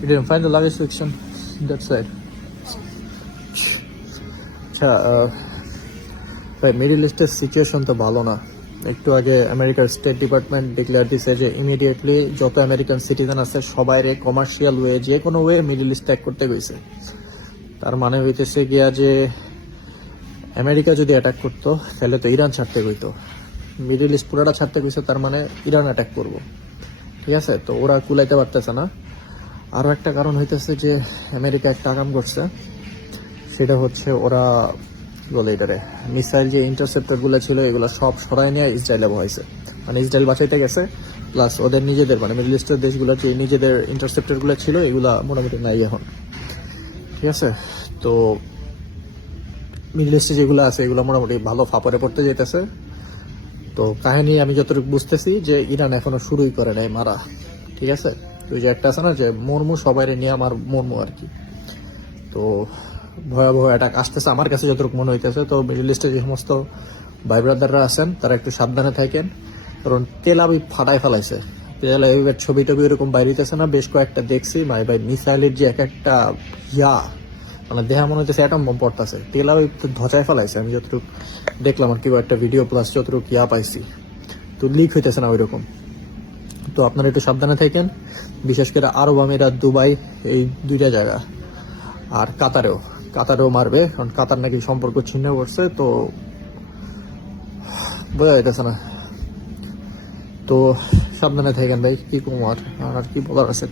You didn't find the luggage section that side. আচ্ছা ভাই, middle ইস্টের সিচুয়েশন তো ভালো না। একটু আগে আমেরিকার স্টেট ডিপার্টমেন্ট ডিক্লেয়ার দিছে যে ইমিডিয়েটলি যত আমেরিকান সিটিজেন আছে সবাইরে কমার্শিয়াল ওয়ে যে কোনো ওয়ে মিডল ইস্ট ত্যাগ করতে গেছে। তার মানে হইতেছে গিয়া যে আমেরিকা যদি অ্যাটাক করতো তাহলে তো ইরান ছাড়তে হইতো, মিডল ইস্ট পুরাটা ছাড়তে গেছে, তার মানে ইরান অ্যাটাক করবো। ঠিক আছে, তো ওরা কুলাইতে পারতেছে না। আরও একটা কারণ হইতেছে যে আমেরিকা একটা কাম করছে, সেটা হচ্ছে ওরা বলে এটারে মিসাইল যে ইন্টারসেপ্টরগুলো ছিল এগুলো সব সরাই নিয়ে ইসরায়েলে বহাইছে। মানে ইসরায়েল বাঁচাইতে গেছে, প্লাস ওদের নিজেদের মানে মিডল ইস্টের দেশগুলোর যে নিজেদের ইন্টারসেপ্টরগুলো ছিল এগুলা মোটামুটি নাই এখন। ঠিক আছে, তো মিডল ইস্টে যেগুলো আছে এগুলো মোটামুটি ভালো ফাপরে পড়তে যেতেছে। তো কাহিনী আমি যতটুকু বুঝতেছি যে ইরান এখনো শুরুই করে নাই মারা। ঠিক আছে, তো ওই যে একটা আছে না যে মর্মু সবাই নিয়ে আমার মর্মু আর কি। তো ভয়াবহ অ্যাটাক আসতেছে আমার কাছে যতটুকু মনে হইতেছে। তো মিডল ইস্টে যে সমস্ত ভাই ব্রাদাররা আছেন তারা একটু সাবধানে থাকেন, কারণ তেল আবিব ফাটায় ফেলাইছে। তেল আবিবের ছবি টবি এরকম বাইরেতেছে না, বেশ কয়েকটা দেখছি। ভাই মিসাইলের যে এক একটা মানে দেহা মনে হইতেছে অ্যাটম বম পড়তেছে। তেল আবিব তো ধচায় ফেলাইছে আমি যতটুকু দেখলাম আর কি, একটা ভিডিও প্লাস যতটুকু পাইছি। তো লিক হইতেছে না ওই রকম। তো আপনারা একটু সাবধানে থাকেন, বিশেষ করে আরব আমিরাত, দুবাই, এই দুইটা জায়গা। আর কাতারেও মারবে, কারণ কাতার নাকি সম্পর্ক ছিন্ন করছে। তো বোঝা যাইতেছে না। তো সাবধানে থাকেন ভাই, কি কুমার আর কি বলার আছে।